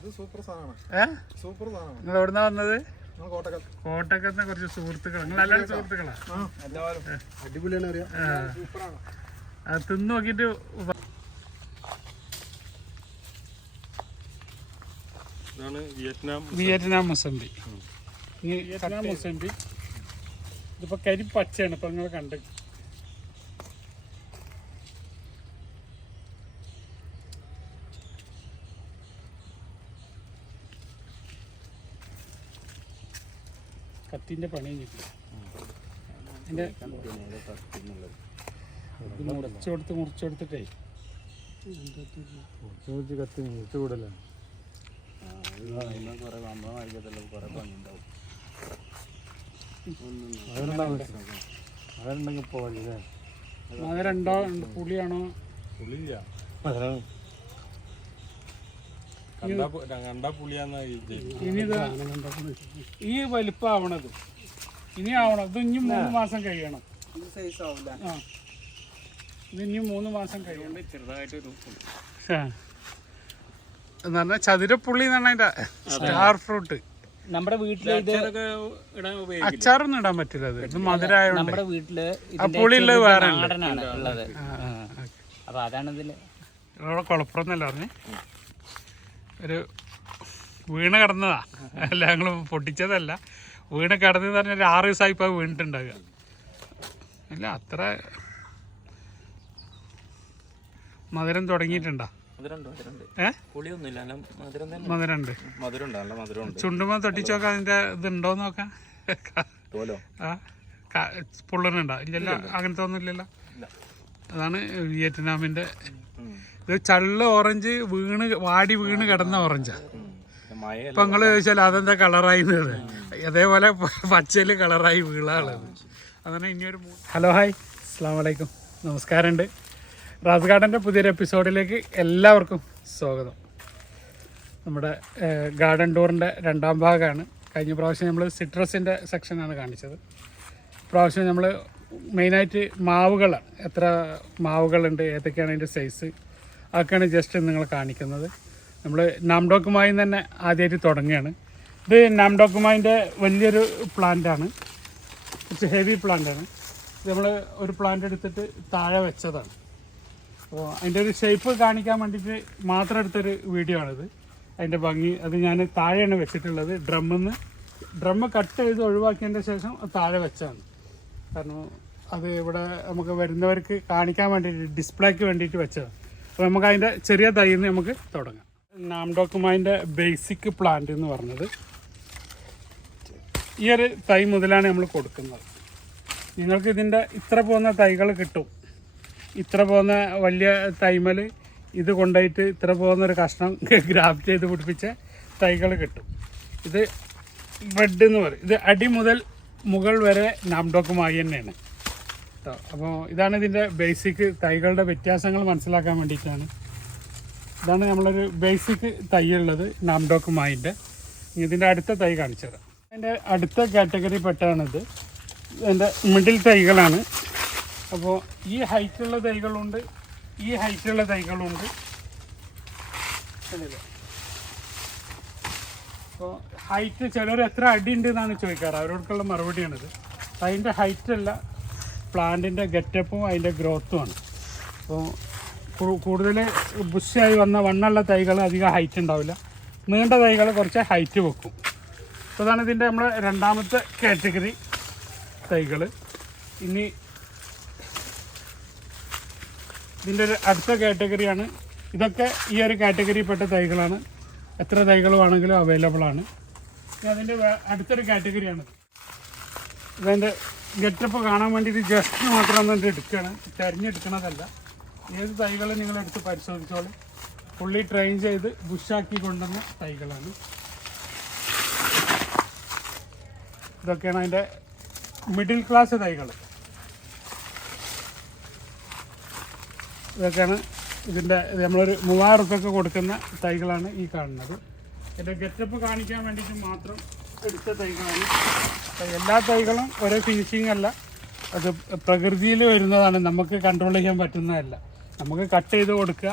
നിങ്ങൾ എവിടുന്നാ വന്നത്? കോട്ടക്കത്തെ കുറച്ച് സുഹൃത്തുക്കളാണ്. നിങ്ങൾ എല്ലാവരും സുഹൃത്തുക്കളാ? അടിപൊളിയാണ് അറിയാം. അത് തിന്ന് നോക്കിയിട്ട് വിയറ്റ്നാം മുസംബി. വിയറ്റ്നാം മുസംബി ഇതിപ്പോ കരി പച്ചയാണ്. ഇപ്പൊ നിങ്ങൾ കണ്ട് കത്തിന്റെ പണി അതിന്റെ മുറിച്ചെടുത്തിട്ടേ കത്തി മുറിച്ചു കൂടല്ലേ. അതുണ്ടെങ്കിൽ പോവല്ലേ. മധുരണ്ടോ? പുളിയാണോ? പുളിയില്ല. ഇനി ഈ വലിപ്പാവണത് ഇനി ആവണം. ഇത് ഇനി 3 മാസം കഴിയണം. ഇത് ഇനി 3 മാസം കഴിയണം. ചെറുതായിട്ടൊരു എന്ന് പറഞ്ഞാൽ ചതുരപ്പുള്ളി എന്നാണ് അതിന്റെ സ്റ്റാർ ഫ്രൂട്ട്. നമ്മുടെ വീട്ടില് അച്ചാറൊന്നും ഇടാൻ പറ്റില്ല. അത് ഇത് മധുരമായോണ്ട് നമ്മുടെ വീട്ടില് പുളിയുള്ളത് വേറെ ഉള്ളത്. അപ്പൊ അതാണ് ഇതില് കുഴപ്പമൊന്നുമല്ല പറഞ്ഞ് ഒരു വീണ് കിടന്നതാ. അല്ല ഞങ്ങൾ പൊട്ടിച്ചതല്ല, വീണ് കിടന്നെന്ന് പറഞ്ഞാൽ ഒരു 6 ദിവസമായി ഇപ്പോൾ വീണിട്ടുണ്ടാകുക. അല്ല അത്ര മധുരം തുടങ്ങിയിട്ടുണ്ടോ? മധുരണ്ട്. ചുണ്ടുമ്പോ തൊട്ടിച്ച് നോക്കാം അതിന്റെ ഇതുണ്ടോ നോക്കാം. പൊള്ളനുണ്ടോ? ഇല്ലല്ലോ, അങ്ങനത്തെ ഒന്നും ഇല്ലല്ലോ. അതാണ് വിയറ്റ്നാമിന്റെ. ഇത് ചള്ള ഓറഞ്ച് വാടി വീണ് കിടന്ന ഓറഞ്ചാ. ഇപ്പൊ നിങ്ങള് ചോദിച്ചാൽ അതെന്താ കളറായി? അതേപോലെ പച്ചയില് കളറായി വീളാളത്. അതാണ് ഇനിയൊരു. ഹലോ, ഹായ്, അസ്സലാമു അലൈക്കും, നമസ്കാരമുണ്ട്. റാസ് ഗാർഡൻ്റെ പുതിയൊരു എപ്പിസോഡിലേക്ക് എല്ലാവർക്കും സ്വാഗതം. നമ്മുടെ ഗാർഡൻ ടൂറിൻ്റെ 2ാം ഭാഗമാണ്. കഴിഞ്ഞ പ്രാവശ്യം നമ്മൾ സിട്രസിൻ്റെ സെക്ഷനാണ് കാണിച്ചത്. പ്രാവശ്യം നമ്മൾ മെയിനായിട്ട് മാവുകളാണ്. എത്ര മാവുകളുണ്ട്, ഏതൊക്കെയാണ് അതിൻ്റെ സൈസ്, അതൊക്കെയാണ് ജസ്റ്റ് നിങ്ങൾ കാണിക്കുന്നത്. നമ്മൾ നാംഡോക്കുമായി തന്നെ ആദ്യമായിട്ട് തുടങ്ങുകയാണ്. ഇത് നാംഡോക്കുമായിൻ്റെ വലിയൊരു പ്ലാന്റാണ്, കുറച്ച് ഹെവി പ്ലാന്റാണ്. ഇത് നമ്മൾ ഒരു പ്ലാന്റ് എടുത്തിട്ട് താഴെ വെച്ചതാണ്. അപ്പോൾ അതിൻ്റെ ഒരു ഷേപ്പ് കാണിക്കാൻ വേണ്ടിയിട്ട് മാത്രം എടുത്തൊരു വീഡിയോ ആണിത്. അതിൻ്റെ ഭംഗി അത് ഞാൻ താഴെയാണ് വെച്ചിട്ടുള്ളത്. ഡ്രമ്മ് കട്ട് ചെയ്ത് ഒഴിവാക്കിയതിൻ്റെ ശേഷം താഴെ വെച്ചാണ്. കാരണം അത് ഇവിടെ നമുക്ക് വരുന്നവർക്ക് കാണിക്കാൻ വേണ്ടിയിട്ട്, ഡിസ്പ്ലേക്ക് വേണ്ടിയിട്ട് വെച്ചതാണ്. അപ്പോൾ നമുക്ക് അതിൻ്റെ ചെറിയ തൈയിൽ നിന്ന് നമുക്ക് തുടങ്ങാം. നാംഡോക്കുമായിൻ്റെ ബേസിക് പ്ലാന്റ് എന്ന് പറഞ്ഞത് ഈ ഒരു തൈ മുതലാണ് നമ്മൾ കൊടുക്കുന്നത്. നിങ്ങൾക്ക് ഇതിൻ്റെ ഇത്ര പോകുന്ന തൈകൾ കിട്ടും. ഇത്ര പോകുന്ന വലിയ തൈമൽ ഇത് കൊണ്ടുപോയിട്ട് ഇത്ര പോകുന്നൊരു കഷ്ണം ഗ്രാഫ്റ്റ് ചെയ്ത് പിടിപ്പിച്ച തൈകൾ കിട്ടും. ഇത് ബെഡ് എന്ന് പറയും. ഇത് അടി മുതൽ മുകൾ വരെ നാംഡോക്കുമായി തന്നെയാണ് കേട്ടോ. അപ്പോൾ ഇതാണ് ഇതിൻ്റെ ബേസിക് തൈകളുടെ വ്യത്യാസങ്ങൾ മനസ്സിലാക്കാൻ വേണ്ടിയിട്ടാണ്. ഇതാണ് നമ്മളൊരു ബേസിക് തൈയുള്ളത് നാംഡോക്കുമായിൻ്റെ. ഇതിൻ്റെ അടുത്ത തൈ കാണിച്ചു തരാം. അതിൻ്റെ അടുത്ത കാറ്റഗറി പെട്ടാണിത്. ഇതിൻ്റെ മിഡിൽ തൈകളാണ്. അപ്പോൾ ഈ ഹൈറ്റുള്ള തൈകളുണ്ട്, ഈ ഹൈറ്റുള്ള തൈകളുണ്ട്. അപ്പോൾ ഹൈറ്റ് ചിലർ എത്ര അടി ഉണ്ട് എന്നാണ് ചോദിക്കാറ്. അവരോടൊക്കെയുള്ള മറുപടിയാണിത്. അതിൻ്റെ ഹൈറ്റല്ല, പ്ലാന്റിൻ്റെ ഗെറ്റപ്പും അതിൻ്റെ ഗ്രോത്തുമാണ്. അപ്പോൾ കൂടുതൽ ബുഷായി വന്ന വണ്ണുള്ള തൈകൾ അധികം ഹൈറ്റ് ഉണ്ടാവില്ല. നീണ്ട തൈകൾ കുറച്ച് ഹൈറ്റ് വെക്കും. അപ്പോൾ അതാണ് ഇതിൻ്റെ നമ്മൾ 2ാമത്തെ കാറ്റഗറി തൈകൾ. ഇനി ഇതിൻ്റെ ഒരു അടുത്ത കാറ്റഗറിയാണ്. ഇതൊക്കെ ഈ ഒരു കാറ്റഗറിയിൽപ്പെട്ട തൈകളാണ്. എത്ര തൈകൾ വേണമെങ്കിലും അവൈലബിൾ ആണ്. അതിൻ്റെ അടുത്തൊരു കാറ്റഗറിയാണ്. ഇതിൻ്റെ ഗെറ്റപ്പ് കാണാൻ വേണ്ടിയിട്ട് ജസ്റ്റ് മാത്രം ഒന്നും എടുക്കുകയാണ്, തിരഞ്ഞെടുക്കണതല്ല. ഏത് തൈകൾ നിങ്ങളെടുത്ത് പരിശോധിച്ചോളൂ. ഫുള്ളി ട്രെയിൻ ചെയ്ത് ബുഷാക്കി കൊണ്ടുവന്ന തൈകളാണ്. ഇതൊക്കെയാണ് അതിൻ്റെ മിഡിൽ ക്ലാസ് തൈകൾ. ഇതൊക്കെയാണ് ഇതിൻ്റെ നമ്മളൊരു 3000 റുപ്യക്ക് കൊടുക്കുന്ന തൈകളാണ് ഈ കാണുന്നത്. എൻ്റെ ഗെറ്റപ്പ് കാണിക്കാൻ വേണ്ടിയിട്ട് മാത്രം എടുത്ത തൈകളാണ്. എല്ലാ തൈകളും ഒരേ ഫിനിഷിംഗ് അല്ല, അത് പ്രകൃതിയിൽ വരുന്നതാണ്. നമുക്ക് കൺട്രോൾ ചെയ്യാൻ പറ്റുന്നതല്ല. നമുക്ക് കട്ട് ചെയ്ത് കൊടുക്കുക,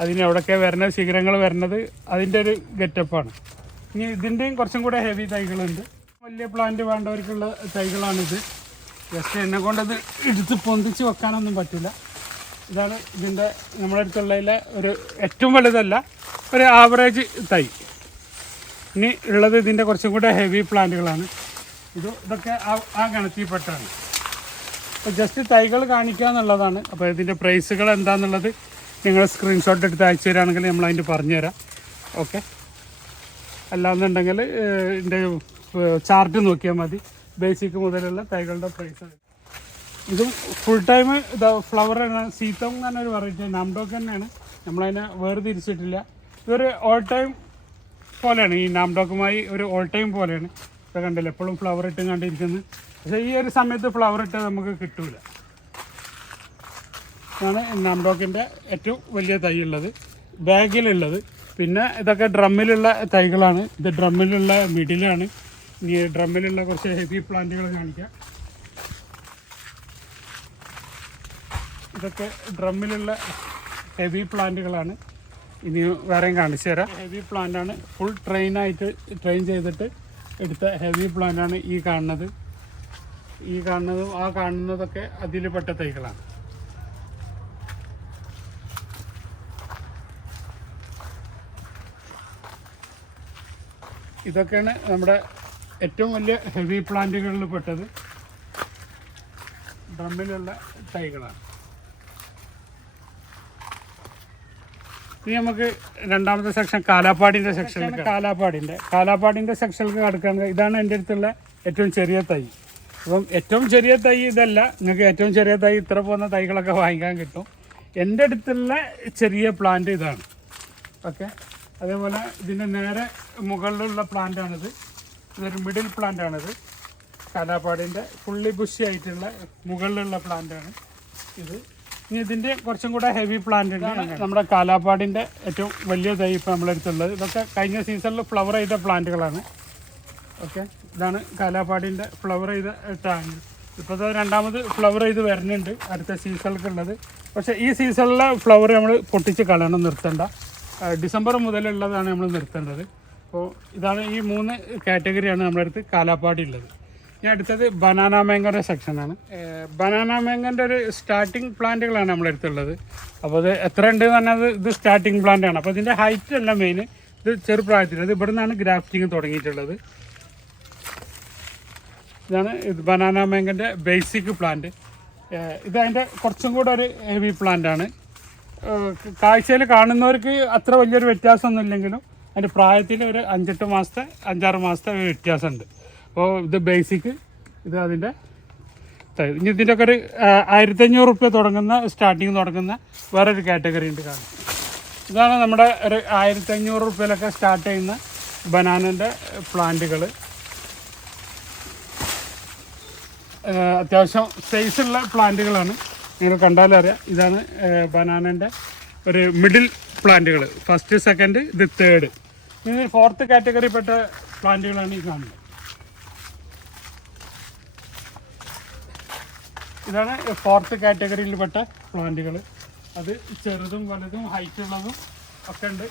അതിന് എവിടെയൊക്കെ വരുന്നത് ശിഖരങ്ങൾ വരുന്നത് അതിൻ്റെ ഒരു ഗെറ്റപ്പാണ്. ഇനി ഇതിൻ്റെയും കുറച്ചും കൂടെ ഹെവി തൈകളുണ്ട്. വലിയ പ്ലാന്റ് വേണ്ടവർക്കുള്ള തൈകളാണിത്. ജസ്റ്റ് എന്നെ കൊണ്ടത് എടുത്ത് പൊന്തിച്ച് വെക്കാനൊന്നും പറ്റില്ല. ഇതാണ് ഇതിൻ്റെ നമ്മുടെ അടുത്തുള്ളതിലെ ഒരു ഏറ്റവും വലുതല്ല, ഒരു ആവറേജ് തൈ. ഇനി ഉള്ളത് ഇതിൻ്റെ കുറച്ചും കൂടെ ഹെവി പ്ലാന്റുകളാണ്. ഇതൊക്കെ ആ ഗണത്തിൽപ്പെട്ടാണ്. അപ്പോൾ ജസ്റ്റ് തൈകൾ കാണിക്കുക എന്നുള്ളതാണ്. അപ്പോൾ ഇതിൻ്റെ പ്രൈസുകൾ എന്താണെന്നുള്ളത് നിങ്ങൾ സ്ക്രീൻഷോട്ട് എടുത്ത് അയച്ചു തരാണെങ്കിൽ നമ്മൾ അതിൻ്റെ പറഞ്ഞുതരാം. ഓക്കെ, അല്ലാന്നുണ്ടെങ്കിൽ ഇതിൻ്റെ ചാർട്ട് നോക്കിയാൽ മതി. ബേസിക് മുതലുള്ള തൈകളുടെ പ്രൈസ്. ഇതും ഫുൾ ടൈം ഫ്ലവർ സീതം എന്ന് പറഞ്ഞൊരു വെറൈറ്റി നാംഡോക്ക് തന്നെയാണ്. നമ്മളതിനെ വേർതിരിച്ചിട്ടില്ല. ഇതൊരു ഓൾ ടൈം പോലെയാണ്. ഈ നാംഡോക്കുമായി ഒരു ഓൾ ടൈം പോലെയാണ്. ഇപ്പോൾ കണ്ടില്ല, എപ്പോഴും ഫ്ലവർ ഇട്ടും കണ്ടിരിക്കുന്നത്. പക്ഷേ ഈ ഒരു സമയത്ത് ഫ്ലവർ ഇട്ട് നമുക്ക് കിട്ടൂല. ഇതാണ് നാംഡോക്കിൻ്റെ ഏറ്റവും വലിയ തൈ ഉള്ളത്, ബാഗിലുള്ളത്. പിന്നെ ഇതൊക്കെ ഡ്രമ്മിലുള്ള തൈകളാണ്. ഇത് ഡ്രമ്മിലുള്ള മിഡിലാണ്. ഇനി ഡ്രമ്മിലുള്ള കുറച്ച് ഹെവി പ്ലാന്റുകൾ കാണിക്കാം. ഇതൊക്കെ ഡ്രമ്മിലുള്ള ഹെവി പ്ലാന്റുകളാണ്. ഇനി വേറെയും കാണിച്ചു തരാം. ഹെവി പ്ലാന്റാണ്. ഫുൾ ട്രെയിൻ ചെയ്തിട്ട് എടുത്ത ഹെവി പ്ലാന്റാണ് ഈ കാണുന്നതും ആ കാണുന്നതൊക്കെ അതിൽ പെട്ട തൈകളാണ്. ഇതൊക്കെയാണ് നമ്മുടെ ഏറ്റവും വലിയ ഹെവി പ്ലാന്റുകളിൽ പെട്ടത്. ഡ്രമ്മിലുള്ള തൈകളാണ്. ഇനി നമുക്ക് രണ്ടാമത്തെ സെക്ഷൻ കാലാപ്പാടിൻ്റെ സെക്ഷനിൽ കാലാപ്പാടിൻ്റെ സെക്ഷനിലേക്ക് കിടക്കുകയാണെങ്കിൽ ഇതാണ് എൻ്റെ അടുത്തുള്ള ഏറ്റവും ചെറിയ തൈ. അപ്പം ഏറ്റവും ചെറിയ തൈ ഇതല്ല. നിങ്ങൾക്ക് ഏറ്റവും ചെറിയ തൈ ഇത്ര പോകുന്ന തൈകളൊക്കെ വാങ്ങിക്കാൻ കിട്ടും. എൻ്റെ അടുത്തുള്ള ചെറിയ പ്ലാന്റ് ഇതാണ്. ഓക്കെ, അതേപോലെ ഇതിൻ്റെ നേരെ മുകളിലുള്ള പ്ലാന്റാണിത്. ഇതൊരു മിഡിൽ പ്ലാന്റാണിത്. കാലാപ്പാടിൻ്റെ ഫുള്ളി ബുഷി ആയിട്ടുള്ള മുകളിലുള്ള പ്ലാന്റാണ് ഇത്. ഇനി ഇതിൻ്റെ കുറച്ചും കൂടെ ഹെവി പ്ലാന്റ് ഉണ്ട്. നമ്മുടെ കാലാപ്പാടിൻ്റെ ഏറ്റവും വലിയ തൈ ഇപ്പോൾ നമ്മളെടുത്തുള്ളത്. ഇതൊക്കെ കഴിഞ്ഞ സീസണിൽ ഫ്ലവർ ചെയ്ത പ്ലാന്റുകളാണ്. ഓക്കെ, ഇതാണ് കാലാപ്പാടിൻ്റെ ഫ്ലവർ ചെയ്ത ടാങ്ക്. ഇപ്പോഴത്തെ രണ്ടാമത് ഫ്ലവർ ചെയ്ത് വരുന്നുണ്ട് അടുത്ത സീസണിലേക്കുള്ളത്. പക്ഷേ ഈ സീസണിലെ ഫ്ലവർ നമ്മൾ പൊട്ടിച്ച് കളയണം, നിർത്തേണ്ട. ഡിസംബർ മുതലുള്ളതാണ് നമ്മൾ നിർത്തേണ്ടത്. അപ്പോൾ ഇതാണ് ഈ 3 കാറ്റഗറിയാണ് നമ്മുടെ അടുത്ത് കാലാപ്പാടി ഉള്ളത്. ഇനി അടുത്തത് ബനാന മാംഗോൻ്റെ സെക്ഷനാണ്. ബനാന മാംഗോൻ്റെ ഒരു സ്റ്റാർട്ടിങ് പ്ലാന്റുകളാണ് നമ്മുടെ അടുത്തുള്ളത്. അപ്പോൾ ഇത് എത്ര ഉണ്ട് എന്ന് പറഞ്ഞാൽ ഇത് സ്റ്റാർട്ടിങ് പ്ലാന്റാണ്. അപ്പോൾ ഇതിൻ്റെ ഹൈറ്റ് അല്ല മെയിൻ, ഇത് ചെറുപ്രായത്തിൽ. ഇത് ഇവിടെ നിന്നാണ് ഗ്രാഫ്റ്റിങ് തുടങ്ങിയിട്ടുള്ളത്. ഇതാണ് ഇത് ബനാന മാംഗോൻ്റെ ബേസിക് പ്ലാന്റ്. ഇതതിൻ്റെ കുറച്ചും കൂടെ ഒരു ഹെവി പ്ലാന്റാണ്. കാഴ്ചയിൽ കാണുന്നവർക്ക് അത്ര വലിയൊരു വ്യത്യാസമൊന്നും ഇല്ലെങ്കിലും അതിൻ്റെ പ്രായത്തിൽ ഒരു 5-6 മാസത്തെ ഒരു വ്യത്യാസമുണ്ട്. അപ്പോൾ ഇത് ബേസിക്, ഇത് അതിൻ്റെ ഇനി ഇതിൻ്റെ ഒക്കെ ഒരു 1500 റുപ്യ സ്റ്റാർട്ടിങ് തുടങ്ങുന്ന വേറൊരു കാറ്റഗറി ഉണ്ട്. കാണും, ഇതാണ് നമ്മുടെ ഒരു 1500 റുപ്യയിലൊക്കെ സ്റ്റാർട്ട് ചെയ്യുന്ന ബനാനൻ്റെ പ്ലാന്റുകൾ. അത്യാവശ്യം സൈസുള്ള പ്ലാന്റുകളാണ്. നിങ്ങൾ കണ്ടാലറിയാം. ഇതാണ് ബനാനൻ്റെ ഒരു മിഡിൽ പ്ലാന്റുകൾ. ഫസ്റ്റ്, സെക്കൻഡ്, ഇത് തേർഡ്. ഇത് 4th കാറ്റഗറിപ്പെട്ട പ്ലാന്റുകളാണ് ഈ കാണുന്നത്. ഇതാണ് 4th കാറ്റഗറിയിൽപ്പെട്ട പ്ലാന്റുകൾ. അത് ചെറുതും വലുതും ഹൈറ്റ് ഉള്ളതും ഒക്കെ ഉണ്ട്.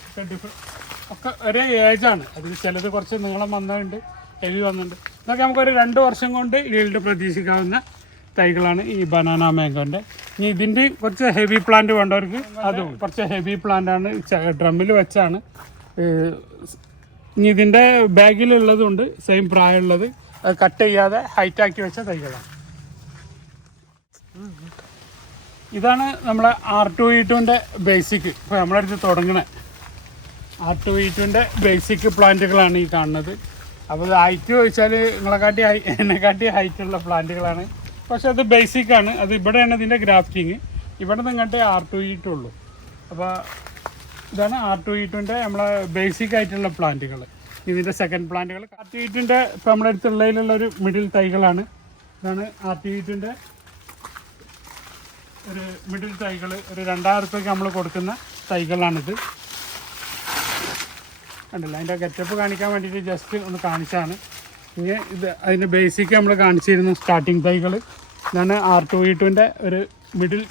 ഒക്കെ ഒരേ ഏജാണ്. അതിൽ ചിലത് കുറച്ച് നീളം വന്നതുണ്ട്, ഹെവി വന്നിട്ടുണ്ട്. ഇതൊക്കെ നമുക്കൊരു 2 വർഷം കൊണ്ട് ഈൽഡ് പ്രതീക്ഷിക്കാവുന്ന തൈകളാണ് ഈ ബനാന മാംഗോൻ്റെ. ഇനി ഇതിൻ്റെ കുറച്ച് ഹെവി പ്ലാന്റ് വേണ്ടവർക്ക് അതും കുറച്ച് ഹെവി പ്ലാന്റാണ്. ഡ്രമ്മിൽ വെച്ചാണ്. ഇനി ഇതിൻ്റെ ബാഗിലുള്ളതുണ്ട് സെയിം പ്രായമുള്ളത്. അത് കട്ട് ചെയ്യാതെ ഹൈറ്റാക്കി വെച്ച തൈകളാണ്. ഇതാണ് നമ്മളെ R2E2ൻ്റെ ബേസിക്. ഇപ്പോൾ നമ്മളടുത്ത് തുടങ്ങണേ R2E2ൻ്റെ ബേസിക് പ്ലാന്റുകളാണ് ഈ കാണുന്നത്. അപ്പോൾ ഇത് ഹൈറ്റ് ചോദിച്ചാൽ എന്നെക്കാട്ടി ഹൈറ്റുള്ള പ്ലാന്റുകളാണ്. പക്ഷെ അത് ബേസിക്കാണ്. അത് ഇവിടെയാണ് ഇതിൻ്റെ ഗ്രാഫ്റ്റിങ്. ഇവിടെ നിന്ന് ഇങ്ങോട്ടേ R2E2 ഉള്ളൂ. അപ്പോൾ ഇതാണ് R2E2ൻ്റെ നമ്മളെ ബേസിക് ആയിട്ടുള്ള പ്ലാന്റുകൾ. ഇതിൻ്റെ സെക്കൻഡ് പ്ലാന്റുകൾ R2E2ൻ്റെ ഇപ്പോൾ നമ്മുടെ അടുത്തുള്ളതിലുള്ളൊരു മിഡിൽ തൈകളാണ്. ഇതാണ് R2E2ൻ്റെ ഒരു മിഡിൽ തൈകൾ. ഒരു 2000 റുപ്യക്ക് നമ്മൾ കൊടുക്കുന്ന തൈകളാണിത്. കണ്ടില്ല, അതിൻ്റെ ഗെറ്റപ്പ് കാണിക്കാൻ വേണ്ടിയിട്ട് ജസ്റ്റ് ഒന്ന് കാണിച്ചാണ്. ഇനി ഇത് അതിൻ്റെ ബേസിക് നമ്മൾ കാണിച്ചിരുന്നു സ്റ്റാർട്ടിങ് തൈകൾ. ഇതാണ് R2E2ൻ്റെ ഒരു മിഡിൽ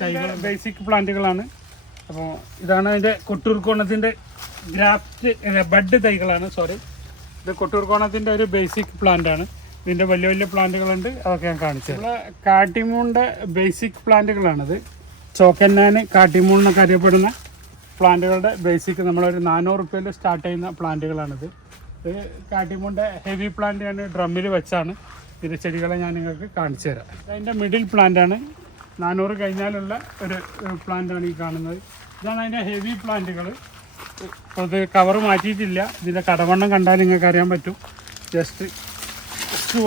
തൈകൾ. ബേസിക് പ്ലാന്റുകളാണ്. അപ്പോൾ ഇതാണ് അതിൻ്റെ കൊട്ടൂർക്കോണത്തിൻ്റെ ഗ്രാഫ്റ്റ് ബഡ് തൈകളാണ്. ഇത് കൊട്ടൂർക്കോണത്തിൻ്റെ ഒരു ബേസിക് പ്ലാന്റാണ്. ഇതിൻ്റെ വലിയ വലിയ പ്ലാന്റുകളുണ്ട്, അതൊക്കെ ഞാൻ കാണിച്ചത്. നമ്മളെ കാട്ടിമൂണിൻ്റെ ബേസിക് പ്ലാന്റുകളാണിത്. ചോക്കന്നാന് കാട്ടിമൂൺ എന്നൊക്കെ അറിയപ്പെടുന്ന പ്ലാന്റുകളുടെ ബേസിക് നമ്മളൊരു 400 രൂപയിൽ സ്റ്റാർട്ട് ചെയ്യുന്ന പ്ലാന്റുകളാണിത്. ഇത് കാട്ടിമൂണിൻ്റെ ഹെവി പ്ലാന്റ് ഞാൻ ഡ്രമ്മിൽ വെച്ചാണ് ഇതിൻ്റെ ചെടികളെ ഞാൻ നിങ്ങൾക്ക് കാണിച്ചു തരാം. അതിൻ്റെ മിഡിൽ പ്ലാന്റാണ്, 400 കഴിഞ്ഞാലുള്ള ഒരു പ്ലാന്റാണ് ഈ കാണുന്നത്. ഇതാണ് അതിൻ്റെ ഹെവി പ്ലാന്റുകൾ. അപ്പോൾ ഇത് കവർ മാറ്റിയിട്ടില്ല. ഇതിൻ്റെ കടവണ്ണം കണ്ടാൽ നിങ്ങൾക്ക് അറിയാൻ പറ്റും. ജസ്റ്റ്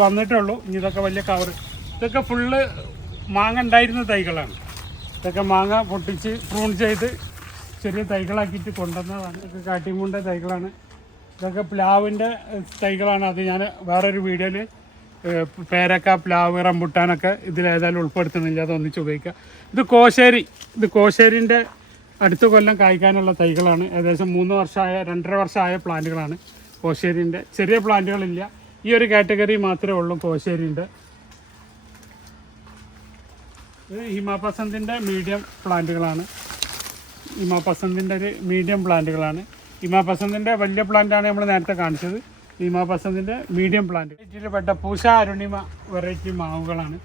വന്നിട്ടേ ഉള്ളൂ. ഇനി ഇതൊക്കെ വലിയ കവർ. ഇതൊക്കെ ഫുള്ള് മാങ്ങ ഉണ്ടായിരുന്ന തൈകളാണ്. ഇതൊക്കെ മാങ്ങ പൊട്ടിച്ച് പ്രൂൺ ചെയ്ത് ചെറിയ തൈകളാക്കിയിട്ട് കൊണ്ടുവന്നതാണ്. ഇതൊക്കെ കാട്ടിമൂണിൻ്റെ തൈകളാണ്. ഇതൊക്കെ പ്ലാവിൻ്റെ തൈകളാണ്. അത് ഞാൻ വേറൊരു വീഡിയോയിൽ പേരക്ക, പ്ലാവ്, റംബുട്ടാനൊക്കെ ഇതിലേതായാലും ഉൾപ്പെടുത്തുന്നില്ല, അതൊന്നിച്ച് ഉപയോഗിക്കുക. ഇത് കോശേരിൻ്റെ അടുത്ത കൊല്ലം കായ്ക്കാനുള്ള തൈകളാണ്. ഏകദേശം 3 വർഷമായ 2.5 വർഷമായ പ്ലാന്റുകളാണ് കോശേരിൻ്റെ. ചെറിയ പ്ലാന്റുകളില്ല, ഈ ഒരു കാറ്റഗറി മാത്രമേ ഉള്ളൂ കോശേരിൻ്റെ. ഇത് ഹിമാപസന്തിൻ്റെ മീഡിയം പ്ലാന്റുകളാണ്. ഹിമാപസന്തിൻ്റെ ഒരു മീഡിയം പ്ലാന്റുകളാണ്. ഹിമാപസന്തിൻ്റെ വലിയ പ്ലാന്റാണ് നമ്മൾ നേരത്തെ കാണിച്ചത്. ഹിമാപസന്തിൻ്റെ മീഡിയം പ്ലാന്റ്. വെറൈറ്റിയിൽപ്പെട്ട പൂഷ അരുണിമ വെറൈറ്റി മാവുകളാണ്.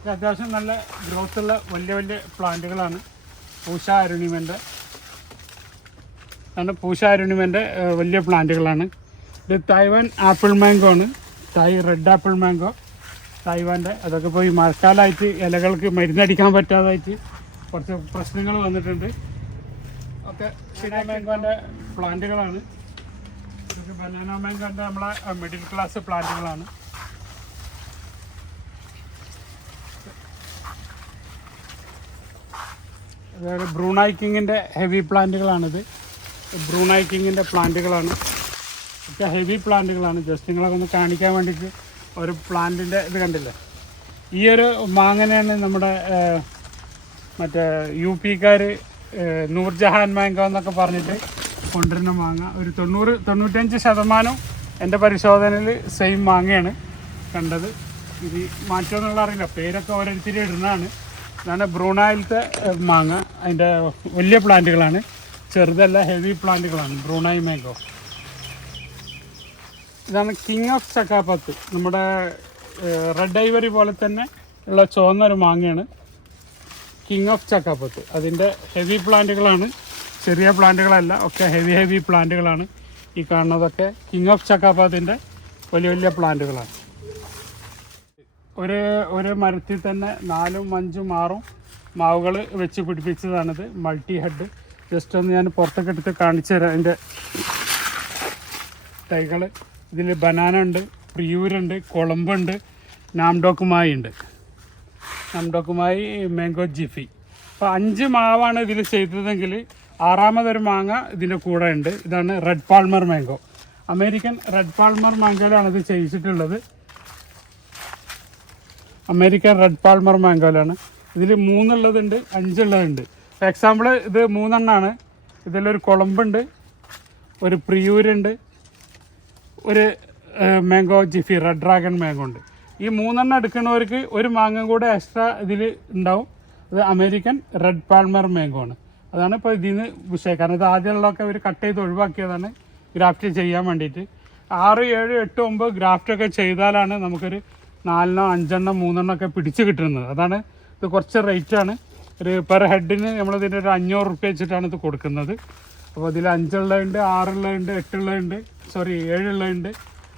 ഇത് അത്യാവശ്യം നല്ല ഗ്രോത്തുള്ള വലിയ വലിയ പ്ലാന്റുകളാണ്. പൂഷ അരുണിമൻ്റെ വലിയ പ്ലാന്റുകളാണ്. ഇത് തായ്വാൻ ആപ്പിൾ മാംഗോ ആണ്. റെഡ് ആപ്പിൾ മാംഗോ തായ്വാൻ്റെ. അതൊക്കെ പോയി മഴക്കാലമായിട്ട് ഇലകൾക്ക് മരുന്നടിക്കാൻ പറ്റാതായിട്ട് കുറച്ച് പ്രശ്നങ്ങൾ വന്നിട്ടുണ്ട്. ഒക്കെ ഷിന മാംഗോൻ്റെ പ്ലാന്റുകളാണ്. ഇതൊക്കെ ബനാന മാംഗോൻ്റെ നമ്മളെ മിഡിൽ ക്ലാസ് പ്ലാന്റുകളാണ്. അതായത് ബ്രൂണൈ കിങ്ങിൻ്റെ ഹെവി പ്ലാന്റുകളാണിത്. ബ്രൂണൈ കിങ്ങിൻ്റെ പ്ലാന്റുകളാണ്. ഒക്കെ ഹെവി പ്ലാന്റുകളാണ്. ജസ്റ്റ് നിങ്ങളൊക്കെ ഒന്ന് കാണിക്കാൻ വേണ്ടിയിട്ട് ഒരു പ്ലാന്റിൻ്റെ ഇത് കണ്ടില്ലേ. ഈ ഒരു മാങ്ങനെയാണ് നമ്മുടെ മറ്റേ UP-ക്കാർ നൂർജഹാൻ മാംഗോ എന്നൊക്കെ പറഞ്ഞിട്ട് കൊണ്ടുവരുന്ന മാങ്ങ. ഒരു 90-95% എൻ്റെ പരിശോധനയിൽ സെയിം മാങ്ങയാണ് കണ്ടത്. ഇത് മാറ്റമെന്നുള്ള അറിയില്ല, പേരൊക്കെ ഓരോരുത്തരും ഇടുന്നതാണ്. ഇതാണ് ബ്രൂണായിലത്തെ മാങ്ങ. അതിൻ്റെ വലിയ പ്ലാന്റുകളാണ്, ചെറുതല്ല, ഹെവി പ്ലാന്റുകളാണ് ബ്രൂണായി മാംഗോ. ഇതാണ് കിങ് ഓഫ് ചക്കാപ്പത്ത്. നമ്മുടെ റെഡ് ഐവറി പോലെ തന്നെ ഉള്ള ചുവന്നൊരു മാങ്ങയാണ് കിങ് ഓഫ് ചക്കാപ്പത്ത്. അതിൻ്റെ ഹെവി പ്ലാന്റുകളാണ്, ചെറിയ പ്ലാന്റുകളല്ല, ഒക്കെ ഹെവി പ്ലാന്റുകളാണ്. ഈ കാണുന്നതൊക്കെ കിങ് ഓഫ് ചക്കാപ്പത്തിൻ്റെ വലിയ വലിയ പ്ലാന്റുകളാണ്. ഒരു മരത്തിൽ തന്നെ 4, 5, 6 മാവുകൾ വെച്ച് പിടിപ്പിച്ചതാണിത്. Multi head. ജസ്റ്റ് ഒന്ന് ഞാൻ പുറത്തൊക്കെ എടുത്ത് കാണിച്ചു തരാം. അതിൻ്റെ തൈകൾ ഇതിൽ ബനാന ഉണ്ട്, പ്രിയൂരുണ്ട്, കൊളമ്പുണ്ട്, നാംഡോക്കുമായി ഉണ്ട്. നാംഡോക്കുമായി, മാംഗോ ജിഫി. അപ്പോൾ 5 മാവാണ് ഇതിൽ ചെയ്തതെങ്കിൽ 6ാമതൊരു മാങ്ങ ഇതിൻ്റെ കൂടെ ഉണ്ട്. ഇതാണ് red Palmer mango. American red Palmer മാംഗോയിലാണ് ഇത് ചെയ്യിച്ചിട്ടുള്ളത്. അമേരിക്കൻ റെഡ് പാൾമർ മാംഗോയിലാണ്. ഇതിൽ 3 ഉള്ളതുണ്ട്, 5 ഉള്ളതുണ്ട്. ഫോർ എക്സാമ്പിൾ ഇത് 3 എണ്ണമാണ്. ഇതിലൊരു കൊളമ്പുണ്ട്, ഒരു പ്രിയൂരുണ്ട്, ഒരു മാംഗോ ജിഫി റെഡ് ഡ്രാഗൺ മാംഗോ ഉണ്ട്. ഈ 3 എണ്ണം എടുക്കുന്നവർക്ക് ഒരു മാങ്ങ കൂടെ എക്സ്ട്രാ ഇതിൽ ഉണ്ടാവും. ഇത് അമേരിക്കൻ റെഡ് പാൾമർ മാംഗോ ആണ്. അതാണ് ഇപ്പോൾ ഇതിൽ നിന്ന് വിഷയം. കാരണം ഇത് ആദ്യമുള്ളതൊക്കെ അവർ കട്ട് ചെയ്ത് ഒഴിവാക്കിയതാണ് ഗ്രാഫ്റ്റ് ചെയ്യാൻ വേണ്ടിയിട്ട്. 6, 7, 8, 9 ഗ്രാഫ്റ്റൊക്കെ ചെയ്താലാണ് നമുക്കൊരു 4, 5, 3 ഒക്കെ പിടിച്ച് കിട്ടുന്നത്. അതാണ് ഇത് കുറച്ച് റേറ്റാണ്. ഒരു പെർ ഹെഡിന് നമ്മളിതിൻ്റെ ഒരു 500 രൂപ വെച്ചിട്ടാണ് ഇത് കൊടുക്കുന്നത്. അപ്പോൾ ഇതിൽ 5 ഉള്ളതുണ്ട്, 6 ഉള്ളതുണ്ട്, 8 ഉള്ളതുണ്ട്, 7 ഉള്ളതുണ്ട്,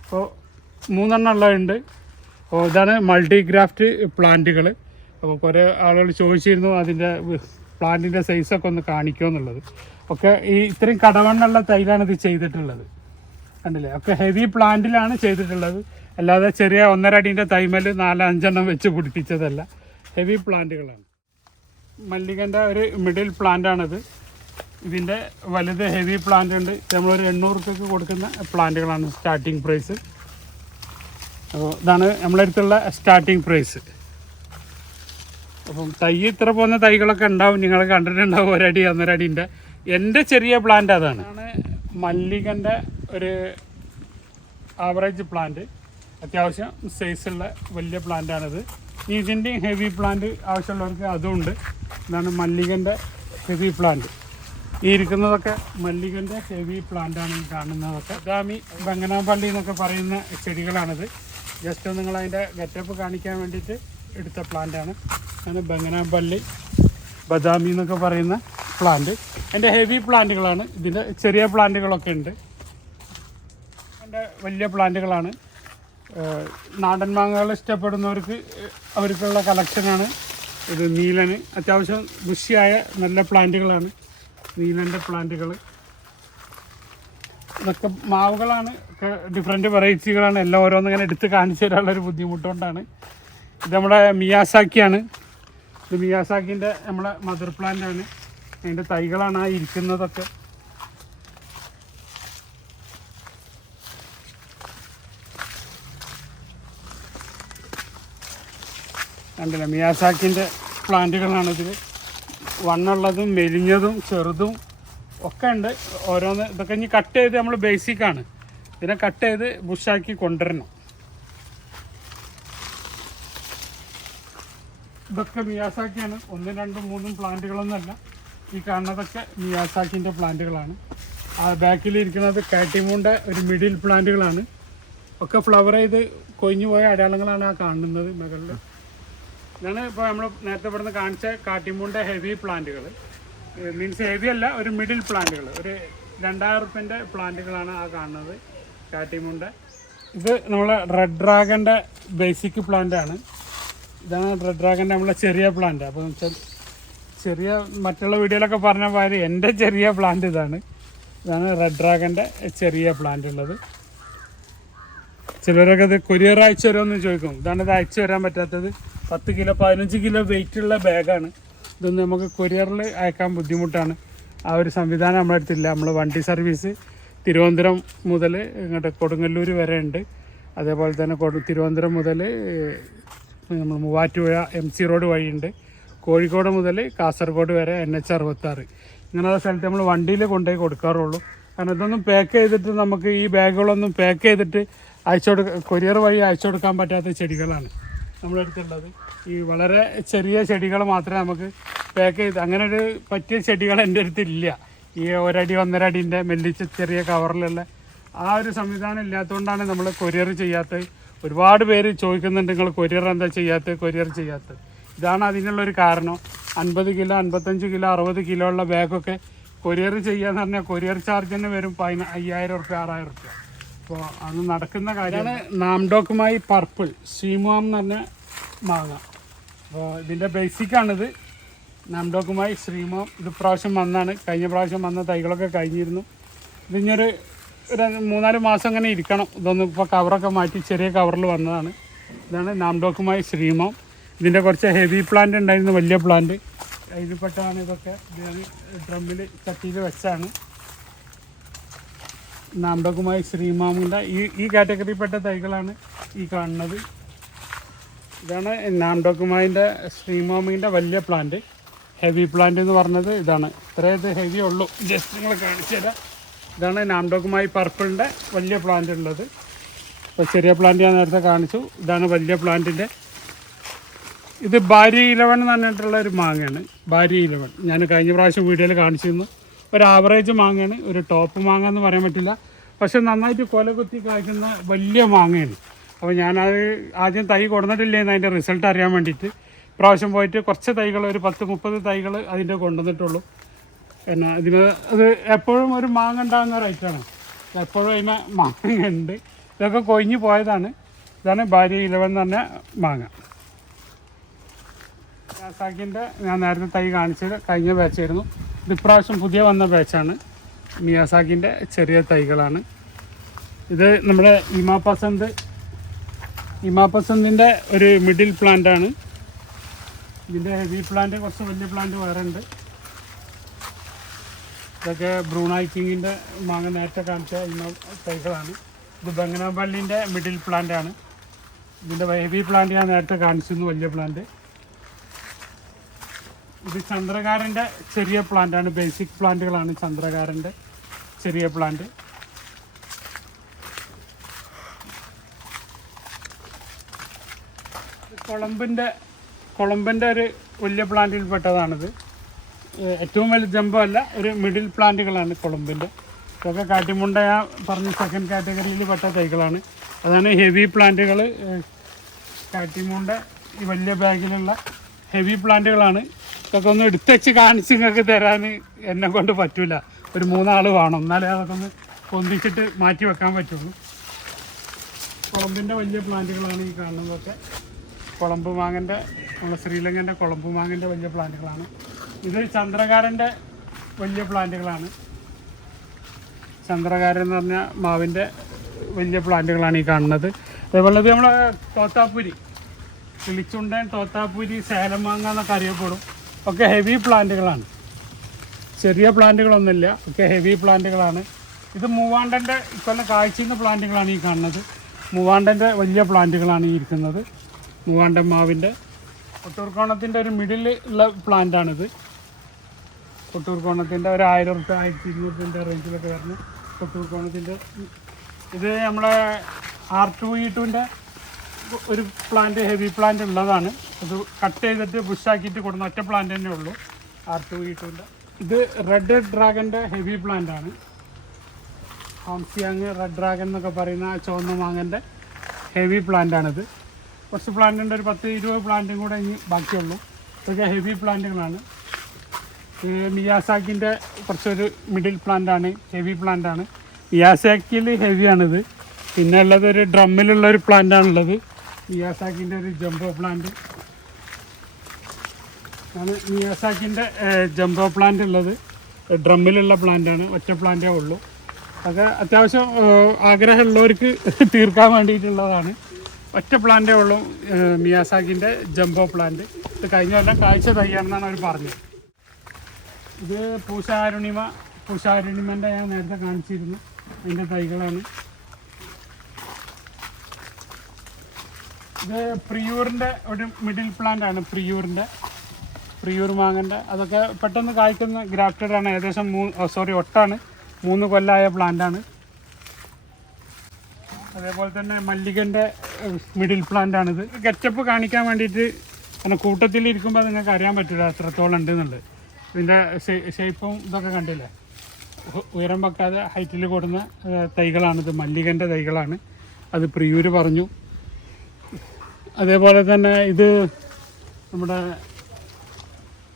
അപ്പോൾ 3 എണ്ണം ഉള്ളതുണ്ട്. അപ്പോൾ ഇതാണ് മൾട്ടി ഗ്രാഫ്റ്റ് പ്ലാന്റുകൾ. അപ്പോൾ കുറേ ആളുകൾ ചോദിച്ചിരുന്നു അതിൻ്റെ പ്ലാന്റിൻ്റെ സൈസൊക്കെ ഒന്ന് കാണിക്കുമെന്നുള്ളത്. ഒക്കെ ഈ ഇത്രയും കടവണ്ണുള്ള തൈലാണ് ഇത് ചെയ്തിട്ടുള്ളത്. കണ്ടില്ലേ, ഒക്കെ ഹെവി പ്ലാന്റിലാണ് ചെയ്തിട്ടുള്ളത്. അല്ലാതെ ചെറിയ 1.5 അടീൻ്റെ തൈമൽ 4-5 എണ്ണം വെച്ച് പിടിപ്പിച്ചതല്ല, ഹെവി പ്ലാന്റുകളാണ്. മല്ലികൻ്റെ ഒരു മിഡിൽ പ്ലാന്റാണിത്. ഇതിൻ്റെ വലുത് ഹെവി പ്ലാന്റ് ഉണ്ട്. നമ്മളൊരു 800 രൂപയ്ക്ക് കൊടുക്കുന്ന പ്ലാന്റുകളാണ് സ്റ്റാർട്ടിങ് പ്രൈസ്. അപ്പോൾ ഇതാണ് നമ്മളെ അടുത്തുള്ള സ്റ്റാർട്ടിങ് പ്രൈസ്. അപ്പം തൈ ഇത്ര പോകുന്ന തൈകളൊക്കെ ഉണ്ടാവും, നിങ്ങൾ കണ്ടിട്ടുണ്ടാവും. 1 അടി 1.5 അടീൻ്റെ. എൻ്റെ ചെറിയ പ്ലാന്റ് അതാണ്. മല്ലികൻ്റെ ഒരു ആവറേജ് പ്ലാന്റ്, അത്യാവശ്യം സൈസുള്ള വലിയ പ്ലാന്റാണിത്. ഇതിൻ്റെയും ഹെവി പ്ലാന്റ് ആവശ്യമുള്ളവർക്ക് അതുമുണ്ട്. ഇതാണ് മല്ലികൻ്റെ ഹെവി പ്ലാന്റ്. ഈ ഇരിക്കുന്നതൊക്കെ മല്ലികൻ്റെ ഹെവി പ്ലാന്റാണ് ഈ കാണുന്നതൊക്കെ. ബദാമി ബംഗനാപള്ളി എന്നൊക്കെ പറയുന്ന ചെടികളാണിത്. ജസ്റ്റ് നിങ്ങൾ അതിൻ്റെ ഗെറ്റപ്പ് കാണിക്കാൻ വേണ്ടിയിട്ട് എടുത്ത പ്ലാന്റാണ്. അങ്ങനെ ബംഗനാപള്ളി ബദാമി എന്നൊക്കെ പറയുന്ന പ്ലാന്റ് എൻ്റെ ഹെവി പ്ലാന്റുകളാണ്. ഇതിൻ്റെ ചെറിയ പ്ലാന്റുകളൊക്കെ ഉണ്ട്. എൻ്റെ വലിയ പ്ലാന്റുകളാണ്. നാടൻ മാങ്ങകൾ ഇഷ്ടപ്പെടുന്നവർക്ക് അവർക്കുള്ള കളക്ഷനാണ് ഇത്. നീലന് അത്യാവശ്യം ബുഷിയായ നല്ല പ്ലാന്റുകളാണ് നീലൻ്റെ പ്ലാന്റുകൾ. ഇതൊക്കെ മാവുകളാണ്, ഡിഫറെൻറ്റ് വെറൈറ്റികളാണ്. എല്ലാം ഓരോന്നിങ്ങനെ എടുത്ത് കാണിച്ചു തരാനുള്ളൊരു ബുദ്ധിമുട്ടുകൊണ്ടാണ്. ഇത് നമ്മുടെ മിയാസാക്കിയാണ്. ഇത് മിയാസാക്കിൻ്റെ നമ്മളെ മദർ പ്ലാന്റാണ്. അതിൻ്റെ തൈകളാണ് ആ ഇരിക്കുന്നതൊക്കെ. കണ്ടില്ല, മിയാസാക്കിൻ്റെ പ്ലാന്റുകളാണിതിൽ. വണ്ണുള്ളതും മെലിഞ്ഞതും ചെറുതും ഒക്കെ ഉണ്ട്. ഓരോന്ന് ഇതൊക്കെ ഇനി കട്ട് ചെയ്ത് നമ്മൾ ബേസിക്കാണ്. ഇതിനെ കട്ട് ചെയ്ത് ബുഷാക്കി കൊണ്ടുവരണം. ഇതൊക്കെ മിയാസാക്കിയാണ്. 1, 2, 3 പ്ലാന്റുകളൊന്നുമല്ല. ഈ കാണുന്നതൊക്കെ മിയാസാക്കിൻ്റെ പ്ലാന്റുകളാണ്. ആ ബാക്കിലിരിക്കുന്നത് കാറ്റിമൂണിൻ്റെ ഒരു മിഡിൽ പ്ലാന്റുകളാണ്. ഒക്കെ ഫ്ലവർ ചെയ്ത് കൊഴിഞ്ഞു പോയ അടയാളങ്ങളാണ് ആ കാണുന്നത് മുകളിൽ. ഇതാണ് ഇപ്പോൾ നമ്മൾ നേരത്തെ ഇവിടുന്ന് കാണിച്ച കാട്ടിമൂണിൻ്റെ ഹെവി പ്ലാന്റുകൾ. മീൻസ് ഹെവി അല്ല, ഒരു മിഡിൽ പ്ലാന്റുകൾ. ഒരു 2000 റുപ്യൻ്റെ പ്ലാന്റുകളാണ് ആ കാണുന്നത് കാട്ടിമൂണിൻ്റെ. ഇത് നമ്മളെ റെഡ് ഡ്രാഗൻ്റെ ബേസിക് പ്ലാന്റാണ്. ഇതാണ് റെഡ് ഡ്രാഗൻ്റെ നമ്മളെ ചെറിയ പ്ലാന്റ്. അപ്പോൾ ചെറിയ മറ്റുള്ള വീഡിയോയിലൊക്കെ പറഞ്ഞ മാതിരി എൻ്റെ ചെറിയ പ്ലാന്റ് ഇതാണ്. റെഡ് ഡ്രാഗൻ്റെ ചെറിയ പ്ലാന്റ് ഉള്ളത്. ചിലരൊക്കെ ഇത് കൊറിയർ അയച്ചു തരുമെന്ന് ചോദിക്കും. ഇതാണ് ഇത് അയച്ചു തരാൻ പറ്റാത്തത്. 10 കിലോ 15 കിലോ വെയിറ്റുള്ള ബാഗാണ്. ഇതൊന്നും നമുക്ക് കൊറിയറിൽ അയക്കാൻ ബുദ്ധിമുട്ടാണ്. ആ ഒരു സംവിധാനം നമ്മുടെ അടുത്തില്ല. നമ്മൾ വണ്ടി സർവീസ് തിരുവനന്തപുരം മുതൽ ഇങ്ങോട്ട് കൊടുങ്ങല്ലൂർ വരെ ഉണ്ട്. അതേപോലെ തന്നെ തിരുവനന്തപുരം മുതൽ നമ്മൾ മൂവാറ്റുപുഴ MC റോഡ് വഴിയുണ്ട്. കോഴിക്കോട് മുതൽ കാസർഗോഡ് വരെ NH 66 ഇങ്ങനെയുള്ള സ്ഥലത്ത് നമ്മൾ വണ്ടിയിൽ കൊണ്ടുപോയി കൊടുക്കാറുള്ളൂ. കാരണം ഇതൊന്നും പാക്ക് ചെയ്തിട്ട് നമുക്ക് ഈ ബാഗുകളൊന്നും പാക്ക് ചെയ്തിട്ട് കൊറിയർ വഴി അയച്ചു കൊടുക്കാൻ പറ്റാത്ത ചെടികളാണ് നമ്മുടെ അടുത്തുള്ളത്. ഈ വളരെ ചെറിയ ചെടികൾ മാത്രമേ നമുക്ക് പാക്ക് ചെയ്ത് അങ്ങനെ ഒരു പറ്റിയ ചെടികൾ എൻ്റെ അടുത്തില്ല. ഈ 1 അടി 1.5 അടിൻ്റെ മെല്ലിച്ച ചെറിയ കവറിലുള്ള ആ ഒരു സംവിധാനം ഇല്ലാത്തതുകൊണ്ടാണ് നമ്മൾ കൊറിയർ ചെയ്യാത്തത്. ഒരുപാട് പേര് ചോദിക്കുന്നുണ്ട്, നിങ്ങൾ കൊറിയർ എന്താ ചെയ്യാത്തത്. ഇതാണ് അതിനുള്ളൊരു കാരണം. 50 കിലോ 55 കിലോ 60 കിലോ ഉള്ള ബാഗൊക്കെ കൊറിയർ ചെയ്യാന്ന് പറഞ്ഞാൽ കൊറിയർ ചാർജ് തന്നെ വരും 5000 റുപ്യ 6000 റുപ്യ. അപ്പോൾ അത് നടക്കുന്ന കാര്യമാണ്. നാംഡോക്കുമായി പർപ്പിൾ ശ്രീമാം എന്ന് പറഞ്ഞ മാങ്ങ. അപ്പോൾ ഇതിൻ്റെ ബേസിക്കാണിത്. നാംഡോക്കുമായി ശ്രീമാം. ഇത് പ്രാവശ്യം വന്നാണ്. കഴിഞ്ഞ പ്രാവശ്യം വന്ന തൈകളൊക്കെ കഴിഞ്ഞിരുന്നു. ഇതിഞ്ഞൊരു 3-4 മാസം അങ്ങനെ ഇരിക്കണം. ഇതൊന്നും ഇപ്പോൾ കവറൊക്കെ മാറ്റി ചെറിയ കവറിൽ വന്നതാണ്. ഇതാണ് നാംഡോക്കുമായി ശ്രീമാം. ഇതിൻ്റെ കുറച്ച് ഹെവി പ്ലാന്റ് ഉണ്ടായിരുന്നു, വലിയ പ്ലാന്റ്. ഇതിൽപ്പെട്ടാണ് ഇതൊക്കെ. ഇത് ഡ്രമ്മിൽ ചട്ടിയിൽ വെച്ചാണ്. നാംഡോക്കുമായി ശ്രീമാമിൻ്റെ ഈ കാറ്റഗറിയിൽപ്പെട്ട തൈകളാണ് ഈ കാണുന്നത്. ഇതാണ് നാംഡോക്കുമായിൻ്റെ ശ്രീമാമിൻ്റെ വലിയ പ്ലാന്റ്. ഹെവി പ്ലാന്റ് എന്ന് പറഞ്ഞത് ഇതാണ്. ഇത്രേ ഇത് ഹെവി ഉള്ളൂ. ജസ്റ്റ് നിങ്ങൾ കാണിച്ചു തരാം. ഇതാണ് നാംഡോക്കുമായി പർപ്പിളിൻ്റെ വലിയ പ്ലാന്റ് ഉള്ളത്. അപ്പോൾ ചെറിയ പ്ലാന്റ് ഞാൻ നേരത്തെ കാണിച്ചു. ഇതാണ് വലിയ പ്ലാന്റിൻ്റെ. ഇത് ബാരി 11 എന്ന് പറഞ്ഞിട്ടുള്ള ഒരു മാങ്ങയാണ്. ബാരി 11 ഞാൻ കഴിഞ്ഞ പ്രാവശ്യം വീഡിയോയിൽ കാണിച്ചിരുന്നു. ഒരു ആവറേജ് മാങ്ങയാണ്, ഒരു ടോപ്പ് മാങ്ങ എന്ന് പറയാൻ പറ്റില്ല. പക്ഷെ നന്നായിട്ട് കൊല കുത്തി കായ്ക്കുന്ന വലിയ മാങ്ങയാണ്. അപ്പോൾ ഞാനത് ആദ്യം തൈ കൊടുത്തിട്ടില്ലേന്ന് അതിൻ്റെ റിസൾട്ട് അറിയാൻ വേണ്ടിയിട്ട് പ്രാവശ്യം പോയിട്ട് കുറച്ച് തൈകൾ, ഒരു 10-30 തൈകൾ അതിൻ്റെ കൊണ്ടുവന്നിട്ടുള്ളൂ. പിന്നെ ഇതിന് അത് എപ്പോഴും ഒരു മാങ്ങ ഉണ്ടാകുന്ന ഒരു ഐറ്റമാണ്. എപ്പോഴും അതിന് മാങ്ങ ഉണ്ട്. ഇതൊക്കെ കൊഴിഞ്ഞു പോയതാണ്. ഇതാണ് ബാരി 11 എന്ന് പറഞ്ഞ മാങ്ങ. മിയാസാക്കിൻ്റെ ഞാൻ നേരത്തെ തൈ കാണിച്ചത് കഴിഞ്ഞ ബാച്ചായിരുന്നു. ഇത് ഇപ്രാവശ്യം പുതിയ വന്ന ബാച്ചാണ്. മിയാസാക്കിൻ്റെ ചെറിയ തൈകളാണ്. ഇത് നമ്മുടെ ഇമാപസന്തിൻ്റെ ഒരു മിഡിൽ പ്ലാന്റാണ്. ഇതിൻ്റെ ഹെവി പ്ലാന്റ് കുറച്ച് വലിയ പ്ലാന്റ് വേറെ ഉണ്ട്. ഇതൊക്കെ ബ്രൂണായി കിങ്ങിൻ്റെ മാങ്ങ നേരത്തെ കാണിച്ച തൈകളാണ്. ഇത് ബംഗനാപള്ളിൻ്റെ മിഡിൽ പ്ലാന്റാണ്. ഇതിൻ്റെ ഹെവി പ്ലാന്റ് ഞാൻ നേരത്തെ കാണിച്ചിരുന്നു, വലിയ പ്ലാന്റ്. ഇത് ചന്ദ്രകാരൻ്റെ ചെറിയ പ്ലാന്റാണ്. ബേസിക് പ്ലാന്റുകളാണ് ചന്ദ്രകാരൻ്റെ ചെറിയ പ്ലാന്റ്. കൊളംബിൻ്റെ ഒരു വലിയ പ്ലാന്റിൽ പെട്ടതാണിത്. ഏറ്റവും വലിയ ജംബോ അല്ല, ഒരു മിഡിൽ പ്ലാന്റുകളാണ് കൊളംബിൻ്റെ. ഇതൊക്കെ കാട്ടിമുണ്ട ഞാൻ പറഞ്ഞ സെക്കൻഡ് കാറ്റഗറിയിൽ പെട്ട തൈകളാണ്. അതാണ് ഹെവി പ്ലാന്റുകൾ. കാട്ടിമുണ്ട ഈ വലിയ ബാഗിലുള്ള ഹെവി പ്ലാന്റുകളാണ്. ഇതൊക്കെ ഒന്ന് എടുത്തുവെച്ച് കാണിച്ച് നിങ്ങൾക്ക് തരാൻ എന്നെ കൊണ്ട് പറ്റില്ല. ഒരു 3 ആൾ വേണം, എന്നാലേ അതൊക്കെ ഒന്ന് പൊന്തിച്ചിട്ട് മാറ്റി വെക്കാൻ പറ്റുള്ളൂ. കൊളംബിൻ്റെ വലിയ പ്ലാന്റുകളാണ് ഈ കാണുന്നതൊക്കെ. കൊളംബ് മാങ്ങൻ്റെ, നമ്മുടെ ശ്രീലങ്കൻ്റെ കൊളംബ് മാങ്ങൻ്റെ വലിയ പ്ലാന്റുകളാണ്. ഇത് ചന്ദ്രകാരൻ്റെ വലിയ പ്ലാന്റുകളാണ്. ചന്ദ്രകാരൻ എന്ന് പറഞ്ഞാൽ മാവിൻ്റെ വലിയ പ്ലാന്റുകളാണ് ഈ കാണുന്നത്. അതേപോലെ ഇത് നമ്മളെ തോത്താപ്പൂരി, കിളിച്ചുണ്ടൻ, തോത്താപ്പൂരി, സേലം മാങ്ങ എന്നൊക്കെ അറിയപ്പെടും. ഒക്കെ ഹെവി പ്ലാന്റുകളാണ്, ചെറിയ പ്ലാന്റുകളൊന്നുമില്ല, ഒക്കെ ഹെവി പ്ലാന്റുകളാണ്. ഇത് മൂവാണ്ടൻ്റെ ഇക്കൊല്ലം കായ്ച്ചുന്ന പ്ലാന്റുകളാണ് ഈ കാണുന്നത്. മൂവാണ്ടൻ്റെ വലിയ പ്ലാന്റുകളാണ് ഈ ഇരിക്കുന്നത്. മൂവാണ്ടൻ മാവിൻ്റെ കൊട്ടൂർക്കോണത്തിൻ്റെ ഒരു മിഡിൽ ഉള്ള പ്ലാന്റാണിത്. കൊട്ടൂർക്കോണത്തിൻ്റെ ഒരു 1000 റുപ്യ 1200 റേഞ്ചിലൊക്കെ വരുന്ന കൊട്ടൂർക്കോണത്തിൻ്റെ. ഇത് നമ്മളെ R2E2ൻ്റെ ഒരു പ്ലാന്റ്, ഹെവി പ്ലാന്റ് ഉള്ളതാണ്. അത് കട്ട് ചെയ്തിട്ട് ബുഷാക്കിയിട്ട് കൊടുക്കുന്ന ഒറ്റ പ്ലാന്റ് തന്നെ ഉള്ളൂ, R2E2ൻ്റെ. ഇത് റെഡ് ഡ്രാഗൻ്റെ ഹെവി പ്ലാന്റ് ആണ്. ഹോംസിയാങ് റെഡ് ഡ്രാഗൺ എന്നൊക്കെ പറയുന്ന ചുവന്ന മാങ്ങൻ്റെ ഹെവി പ്ലാന്റാണിത്. കുറച്ച് പ്ലാന്റുണ്ട്, ഒരു 10-20 പ്ലാന്റും കൂടെ ഇനി ബാക്കിയുള്ളൂ. ഇതൊക്കെ ഹെവി പ്ലാന്റുകളാണ്. മിയാസാക്കിൻ്റെ കുറച്ചൊരു മിഡിൽ പ്ലാന്റാണ്, ഹെവി പ്ലാന്റാണ്. മിയാസാക്കിയിൽ ഹെവിയാണിത്. പിന്നെ ഉള്ളത് ഒരു ഡ്രമ്മിലുള്ളൊരു പ്ലാന്റാണുള്ളത്, മിയാസാക്കിൻ്റെ ഒരു ജംബോ പ്ലാന്റ് ആണ്. മിയാസാക്കിൻ്റെ ജംബോ പ്ലാന്റ് ഉള്ളത് ഡ്രമ്മിലുള്ള പ്ലാന്റാണ്, ഒറ്റ പ്ലാന്റേ ഉള്ളൂ. അത് അത്യാവശ്യം ആഗ്രഹമുള്ളവർക്ക് തീർക്കാൻ വേണ്ടിയിട്ടുള്ളതാണ്. ഒറ്റ പ്ലാന്റേ ഉള്ളൂ മിയാസാക്കിൻ്റെ ജംബോ പ്ലാന്റ്. ഇത് കഴിഞ്ഞ കൊല്ലം കാഴ്ച തയ്യാണെന്നാണ് അവർ പറഞ്ഞത്. ഇത് പൂഷാരുണിമൻ്റെ ഞാൻ നേരത്തെ കാണിച്ചിരുന്നു, അതിൻ്റെ തൈകളാണ്. ഇത് പ്രിയൂറിൻ്റെ ഒരു മിഡിൽ പ്ലാന്റ് ആണ്. പ്രിയൂർ മാങ്ങൻ്റെ അതൊക്കെ പെട്ടെന്ന് കായ്ക്കുന്ന ഗ്രാഫ്റ്റഡ് ആണ്. ഏകദേശം ഒട്ടാണ്, 3 കൊല്ലമായ പ്ലാന്റാണ്. അതേപോലെ തന്നെ മല്ലികൻ്റെ മിഡിൽ പ്ലാന്റാണിത്. ഗെറ്റപ്പ് കാണിക്കാൻ വേണ്ടിയിട്ട് അങ്ങനെ കൂട്ടത്തിലിരിക്കുമ്പോൾ നിങ്ങൾക്ക് അറിയാൻ പറ്റില്ല എത്രത്തോളം ഉണ്ട് എന്നുള്ളത്. ഇതിൻ്റെ ഷേപ്പും ഇതൊക്കെ കണ്ടില്ലേ, ഉയരം വെക്കാതെ ഹൈറ്റിൽ കൊടുന്ന തൈകളാണിത്, മല്ലികൻ്റെ തൈകളാണ്. അത് പ്രിയൂര് പറഞ്ഞു. അതേപോലെ തന്നെ ഇത് നമ്മുടെ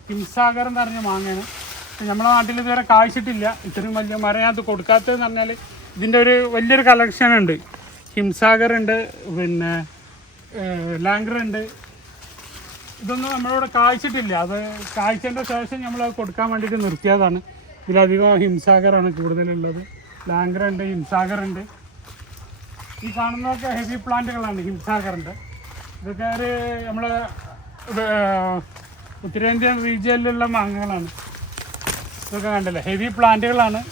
ഹിംസാഗർ എന്ന് പറഞ്ഞ മാങ്ങയാണ്. നമ്മുടെ നാട്ടിൽ ഇതുവരെ കായ്ച്ചിട്ടില്ല. ഇത്രയും വലിയ മരം അത് കൊടുക്കാത്തതെന്ന് പറഞ്ഞാൽ ഇതിൻ്റെ ഒരു വലിയൊരു കളക്ഷൻ ഉണ്ട്. ഹിംസാഗർ ഉണ്ട്, പിന്നെ ലാംഗ്ര ഉണ്ട്. ഇതൊന്നും നമ്മളിവിടെ കായ്ച്ചിട്ടില്ല. അത് കായ്ച്ചതിൻ്റെ ശേഷം നമ്മളത് കൊടുക്കാൻ വേണ്ടിയിട്ട് നിർത്തിയതാണ്. ഇതിലധികം ഹിംസാഗറാണ് കൂടുതലുള്ളത്. ലാംഗ്ര ഉണ്ട്, ഹിംസാഗർ ഉണ്ട്. ഈ കാണുന്നതൊക്കെ ഹെവി പ്ലാന്റുകളാണ് ഹിംസാഗറിൻ്റെ. ഇതൊക്കെ ഒരു നമ്മൾ ഉത്തരേന്ത്യൻ റീജിയനിലുള്ള മാങ്ങകളാണ്. ഇതൊക്കെ കണ്ടില്ലേ, ഹെവി പ്ലാന്റുകളാണ്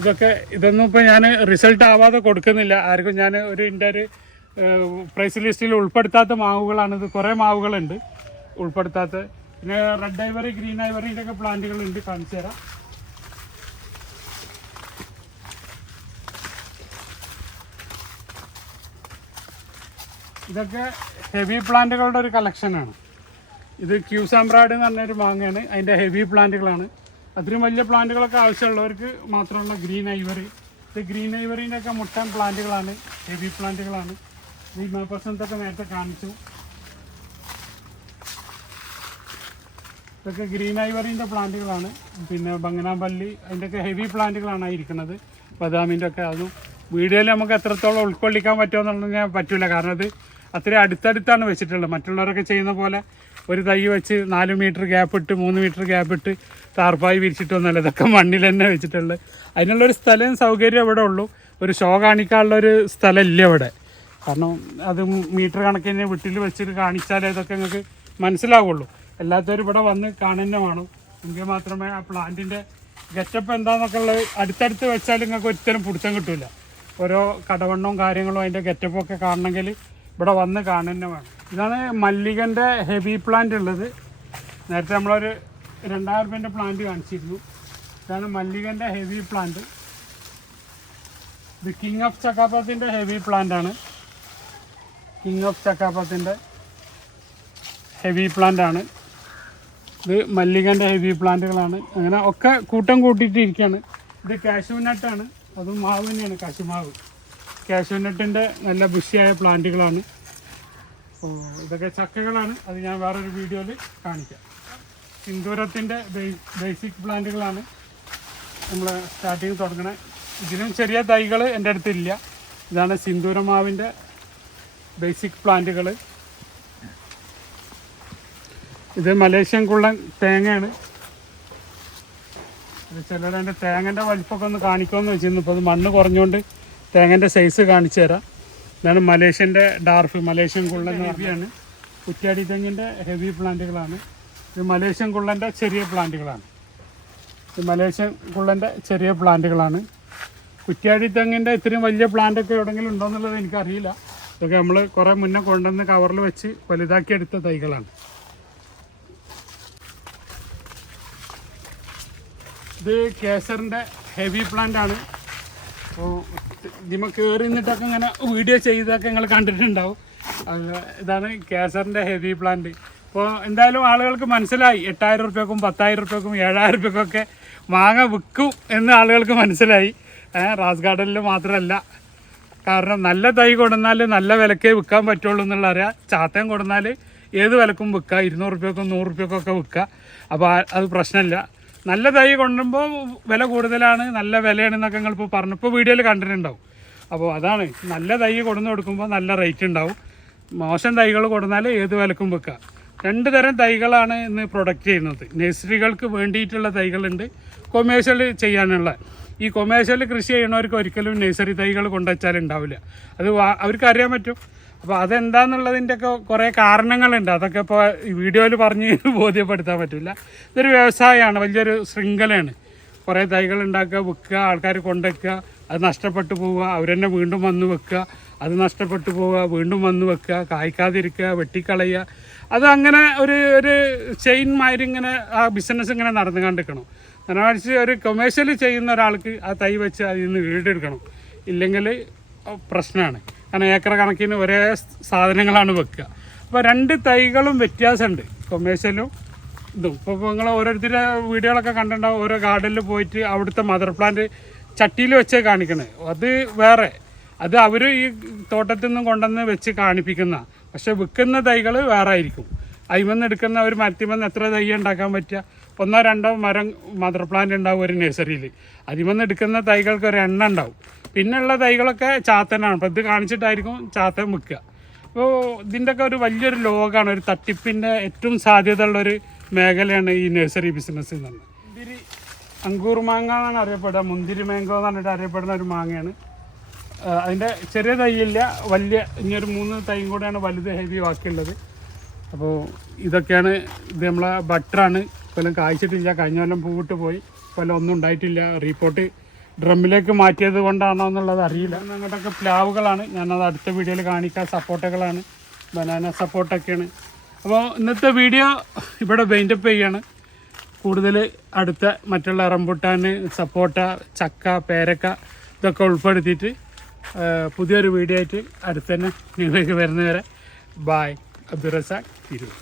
ഇതൊക്കെ. ഇതൊന്നും ഇപ്പോൾ ഞാൻ റിസൾട്ട് ആവാതെ കൊടുക്കുന്നില്ല ആർക്കും. ഞാൻ എൻ്റെ ഒരു പ്രൈസ് ലിസ്റ്റിൽ ഉൾപ്പെടുത്താത്ത മാവുകളാണിത്. കുറേ മാവുകളുണ്ട് ഉൾപ്പെടുത്താത്ത. പിന്നെ റെഡ് ഐവറി, ഗ്രീൻ ഐവറിൻ്റെ ഒക്കെ പ്ലാന്റുകളുണ്ട്, കാണിച്ചു തരാം. ഇതൊക്കെ ഹെവി പ്ലാന്റുകളുടെ ഒരു കളക്ഷനാണ്. ഇത് ക്യൂസാമ്പ്രാഡ് എന്ന് പറഞ്ഞൊരു മാങ്ങയാണ്, അതിൻ്റെ ഹെവി പ്ലാന്റുകളാണ്. അത്രയും വലിയ പ്ലാന്റുകളൊക്കെ ആവശ്യമുള്ളവർക്ക് മാത്രമുള്ള ഗ്രീൻ ഐവറി. ഇത് ഗ്രീൻ ഐവറിൻ്റെ ഒക്കെ മുട്ടൻ പ്ലാന്റുകളാണ്, ഹെവി പ്ലാന്റുകളാണ്. ഈ മേപ്പർസൊക്കെ നേരത്തെ കാണിച്ചു. ഇതൊക്കെ ഗ്രീൻ ഐവറിൻ്റെ പ്ലാന്റുകളാണ്. പിന്നെ ബംഗനാപള്ളി, അതിൻ്റെയൊക്കെ ഹെവി പ്ലാന്റുകളാണ് ഇരിക്കുന്നത്. ബദാമിൻ്റെ ഒക്കെ. അതും വീഡിയോയിൽ നമുക്ക് എത്രത്തോളം ഉൾക്കൊള്ളിക്കാൻ പറ്റുമെന്നുള്ളത് ഞാൻ പറ്റില്ല, കാരണം അത് അത്രയും അടുത്തടുത്താണ് വെച്ചിട്ടുള്ളത്. മറ്റുള്ളവരൊക്കെ ചെയ്യുന്ന പോലെ ഒരു തൈ വെച്ച് 4 മീറ്റർ ഗ്യാപ്പ് ഇട്ട് 3 മീറ്റർ ഗ്യാപ്പ് ഇട്ട് താർപ്പായി വിരിച്ചിട്ടൊന്നുമല്ല. ഇതൊക്കെ മണ്ണിൽ തന്നെ വെച്ചിട്ടുള്ളത്. അതിനുള്ളൊരു സ്ഥലവും സൗകര്യം ഇവിടെ ഉള്ളൂ. ഒരു ഷോ കാണിക്കാനുള്ളൊരു സ്ഥലം ഇല്ല ഇവിടെ. കാരണം അത് മീറ്റർ കണക്കിന് വീട്ടിൽ വെച്ചിട്ട് കാണിച്ചാലേ ഇതൊക്കെ നിങ്ങൾക്ക് മനസ്സിലാവുള്ളൂ. എല്ലാത്തവരും ഇവിടെ വന്ന് കാണുന്നേ വേണം. എങ്കിൽ മാത്രമേ ആ പ്ലാന്റിൻ്റെ ഗെറ്റപ്പ് എന്താണെന്നൊക്കെ ഉള്ളത് അടുത്തടുത്ത് വെച്ചാൽ നിങ്ങൾക്ക് ഒരിക്കലും പിടുത്തം കിട്ടില്ല. ഓരോ കടവണ്ണവും കാര്യങ്ങളും അതിൻ്റെ ഗെറ്റപ്പൊക്കെ കാണണമെങ്കിൽ ഇവിടെ വന്ന് കാണുന്നേ വേണം. ഇതാണ് മല്ലികൻ്റെ ഹെവി പ്ലാന്റ് ഉള്ളത്. നേരത്തെ നമ്മളൊരു 2000 രൂപേൻ്റെ പ്ലാന്റ് കാണിച്ചിരുന്നു. ഇതാണ് മല്ലികൻ്റെ ഹെവി പ്ലാന്റ്. ഇത് കിങ് ഓഫ് ചക്കാപ്പത്തിൻ്റെ ഹെവി പ്ലാന്റാണ്. കിങ് ഓഫ് ചക്കാപ്പത്തിൻ്റെ ഹെവി പ്ലാന്റാണ്. ഇത് മല്ലികൻ്റെ ഹെവി പ്ലാന്റുകളാണ്. അങ്ങനെ ഒക്കെ കൂട്ടം കൂട്ടിയിട്ടിരിക്കുകയാണ്. ഇത് കാഷ്യൂ നട്ടാണ്, അതും മാവ് തന്നെയാണ്, കശുമാവ്. കാഷ്യൂ നട്ടിൻ്റെ നല്ല ബുഷിയായ പ്ലാന്റുകളാണ്. അപ്പോൾ ഇതൊക്കെ ചക്കകളാണ്, അത് ഞാൻ വേറൊരു വീഡിയോയിൽ കാണിക്കാം. സിന്ദൂരത്തിൻ്റെ ബേസിക് പ്ലാന്റുകളാണ് നമ്മൾ സ്റ്റാർട്ടിങ് തുടങ്ങണേ. ഇതിലും ചെറിയ തൈകൾ എൻ്റെ അടുത്തില്ല. ഇതാണ് സിന്ദൂരമാവിൻ്റെ ബേസിക് പ്ലാന്റുകൾ. ഇത് മലേഷ്യൻ കുള്ളൻ തേങ്ങയാണ്. ചിലരതിൻ്റെ തേങ്ങൻ്റെ വലിപ്പമൊക്കെ ഒന്ന് കാണിക്കുമെന്ന് വെച്ചിരുന്നു. ഇപ്പോൾ അത് മണ്ണ് കുറഞ്ഞുകൊണ്ട് തേങ്ങൻ്റെ സൈസ് കാണിച്ചു തരാം. ഇതാണ് മലേഷ്യൻ്റെ ഡാർഫ്, മലേഷ്യൻ കുള്ളൻ ഹെവിയാണ്. കുറ്റ്യാടി തെങ്ങിൻ്റെ ഹെവി പ്ലാന്റുകളാണ്. ഇത് മലേഷ്യൻ കുള്ളൻ്റെ ചെറിയ പ്ലാന്റുകളാണ്. ഇത് മലേഷ്യൻ കുള്ളൻ്റെ ചെറിയ പ്ലാന്റുകളാണ്. കുറ്റ്യാടി തെങ്ങിൻ്റെ ഇത്രയും വലിയ പ്ലാന്റൊക്കെ എവിടെയെങ്കിലും ഉണ്ടോയെന്നുള്ളത് എനിക്കറിയില്ല. ഇതൊക്കെ നമ്മൾ കുറേ മുന്നേ കൊണ്ടുവന്ന് കവറിൽ വെച്ച് വലുതാക്കി എടുത്ത തൈകളാണ്. ഇത് കേസറിൻ്റെ ഹെവി പ്ലാന്റ് ആണ്. അപ്പോൾ ഇതിമ കയറി നിന്നിട്ടൊക്കെ ഇങ്ങനെ വീഡിയോ ചെയ്തൊക്കെ നിങ്ങൾ കണ്ടിട്ടുണ്ടാവും. ഇതാണ് കേസറിൻ്റെ ഹെവി പ്ലാന്റ്. അപ്പോൾ എന്തായാലും ആളുകൾക്ക് മനസ്സിലായി 8000 റുപ്യക്കും 10,000 റുപ്യക്കും 7,000 റുപ്യക്കൊക്കെ മാങ്ങ വിൽക്കും എന്ന് ആളുകൾക്ക് മനസ്സിലായി. റാസ് ഗാർഡനിൽ മാത്രമല്ല, കാരണം നല്ല തൈ കൊടുന്നാൽ നല്ല വിലക്കേ വിൽക്കാൻ പറ്റുള്ളൂ എന്നുള്ള അറിയാം. ചാത്തയും കൊടുന്നാൽ ഏത് വിലക്കും വിൽക്കുക, 200 റുപ്യക്കും 100 റുപ്യക്കൊക്കെ വിൽക്കുക. അപ്പോൾ അത് പ്രശ്നമില്ല. നല്ല തൈ കൊണ്ടുമ്പോൾ വില കൂടുതലാണ്, നല്ല വിലയാണെന്നൊക്കെ നിങ്ങളിപ്പോൾ പറഞ്ഞപ്പോൾ വീഡിയോയിൽ കണ്ടിട്ടുണ്ടാവും. അപ്പോൾ അതാണ്, നല്ല തൈ കൊടുന്ന് കൊടുക്കുമ്പോൾ നല്ല റേറ്റ് ഉണ്ടാവും. മോശം തൈകൾ കൊടുന്നാൽ ഏത് വിലക്കും വെക്കുക. 2 തരം തൈകളാണ് ഇന്ന് പ്രൊഡക്റ്റ് ചെയ്യുന്നത്. നഴ്സറികൾക്ക് വേണ്ടിയിട്ടുള്ള തൈകളുണ്ട്, കൊമേഴ്ഷ്യൽ ചെയ്യാനുള്ള. ഈ കൊമേഴ്ഷ്യൽ കൃഷി ചെയ്യണവർക്ക് ഒരിക്കലും നഴ്സറി തൈകൾ കൊണ്ടുവച്ചാൽ ഉണ്ടാവില്ല. അത് അവർക്ക് അറിയാൻ പറ്റും. അപ്പോൾ അതെന്താണെന്നുള്ളതിൻ്റെയൊക്കെ കുറേ കാരണങ്ങളുണ്ട്. അതൊക്കെ ഇപ്പോൾ ഈ വീഡിയോയിൽ പറഞ്ഞ് ബോധ്യപ്പെടുത്താൻ പറ്റില്ല. ഇതൊരു വ്യവസായമാണ്, വലിയൊരു ശൃംഖലയാണ്. കുറേ തൈകൾ ഉണ്ടാക്കുക, വിൽക്കുക, ആൾക്കാർ കൊണ്ടുവയ്ക്കുക, അത് നഷ്ടപ്പെട്ടു പോവുക, അവർ തന്നെ വീണ്ടും വന്ന് വെക്കുക, അത് നഷ്ടപ്പെട്ടു പോവുക, വീണ്ടും വന്ന് വെക്കുക, കായ്ക്കാതിരിക്കുക, വെട്ടിക്കളയുക. അത് അങ്ങനെ ഒരു ചെയിൻ മാതിരി ഇങ്ങനെ ആ ബിസിനസ് ഇങ്ങനെ നടന്നു കണ്ടിരിക്കണം. അതിനനുസരിച്ച് ഒരു കൊമേഴ്ഷ്യൽ ചെയ്യുന്ന ഒരാൾക്ക് ആ തൈ വെച്ച് അതിൽ നിന്ന് ഈടെടുക്കണം. ഇല്ലെങ്കിൽ പ്രശ്നമാണ്. കാരണം ഏക്കർ കണക്കിന് ഒരേ സാധനങ്ങളാണ് വെക്കുക. അപ്പോൾ 2 തൈകളും വ്യത്യാസമുണ്ട്, കൊമേഴ്ഷ്യലും ഇതും. ഇപ്പോൾ നിങ്ങൾ ഓരോരുത്തരുടെ വീഡിയോകളൊക്കെ കണ്ടിട്ടുണ്ടാവും. ഓരോ ഗാർഡനിൽ പോയിട്ട് അവിടുത്തെ മദർ പ്ലാന്റ് ചട്ടിയിൽ വെച്ചേ കാണിക്കണേ, അത് വേറെ. അത് അവർ ഈ തോട്ടത്തിൽ നിന്നും കൊണ്ടുവന്ന് വെച്ച് കാണിപ്പിക്കുന്ന, പക്ഷെ വിൽക്കുന്ന തൈകൾ വേറെ ആയിരിക്കും. അതിമെന്ന് എടുക്കുന്ന ഒരു മരത്തിമെന്ന് എത്ര തൈ ഉണ്ടാക്കാൻ പറ്റുക? 1-2 മരം മദർ പ്ലാന്റ് ഉണ്ടാവും ഒരു നഴ്സറിയിൽ. അതിമെന്ന് എടുക്കുന്ന തൈകൾക്ക് ഒരു എണ്ണ ഉണ്ടാവും. പിന്നെയുള്ള തൈകളൊക്കെ ചാത്തനാണ്. അപ്പോൾ ഇത് കാണിച്ചിട്ടായിരിക്കും ചാത്തൻ വിൽക്കുക. അപ്പോൾ ഇതിൻ്റെയൊക്കെ ഒരു വലിയൊരു ലോകമാണ്, ഒരു തട്ടിപ്പിൻ്റെ ഏറ്റവും സാധ്യതയുള്ളൊരു മേഖലയാണ് ഈ നഴ്സറി ബിസിനസ് എന്ന് പറഞ്ഞാൽ. മുന്തിരി അങ്കൂർ മാങ്ങ എന്നാണ് അറിയപ്പെടുക, മുന്തിരി മാങ്കോ എന്ന് പറഞ്ഞിട്ട് അറിയപ്പെടുന്ന ഒരു മാങ്ങയാണ്. അതിൻ്റെ ചെറിയ തൈയില്ല, വലിയ ഇനിയൊരു 3 തൈയും കൂടെയാണ് വലുത് ഹെവി ബാക്കിയുള്ളത്. അപ്പോൾ ഇതൊക്കെയാണ്. ഇത് നമ്മളെ ബട്ടറാണ്. കൊല്ലം കായ്ച്ചിട്ടില്ല, കഴിഞ്ഞ കൊല്ലം പൂവിട്ട് പോയി, കൊല്ലം ഒന്നും ഉണ്ടായിട്ടില്ല. റിപ്പോർട്ട് ഡ്രമ്മിലേക്ക് മാറ്റിയത് കൊണ്ടാണോ എന്നുള്ളത് അറിയില്ല. അങ്ങോട്ടൊക്കെ പ്ലാവുകളാണ്, ഞാനത് അടുത്ത വീഡിയോയിൽ കാണിക്കാം. സപ്പോർട്ടകളാണ്, ബനാന സപ്പോർട്ടൊക്കെയാണ്. അപ്പോൾ ഇന്നത്തെ വീഡിയോ ഇവിടെ വൈൻഡപ്പ് ചെയ്യാണ്. കൂടുതൽ അടുത്ത മറ്റുള്ള റംബുട്ടാൻ, സപ്പോട്ട, ചക്ക, പേരക്ക ഇതൊക്കെ ഉൾപ്പെടുത്തിയിട്ട് പുതിയൊരു വീഡിയോ ആയിട്ട് അടുത്ത് തന്നെ നിങ്ങളിലേക്ക് വരുന്നവരെ ബായ്. അബ്ദുൾ റസാഖ് തിരൂർ.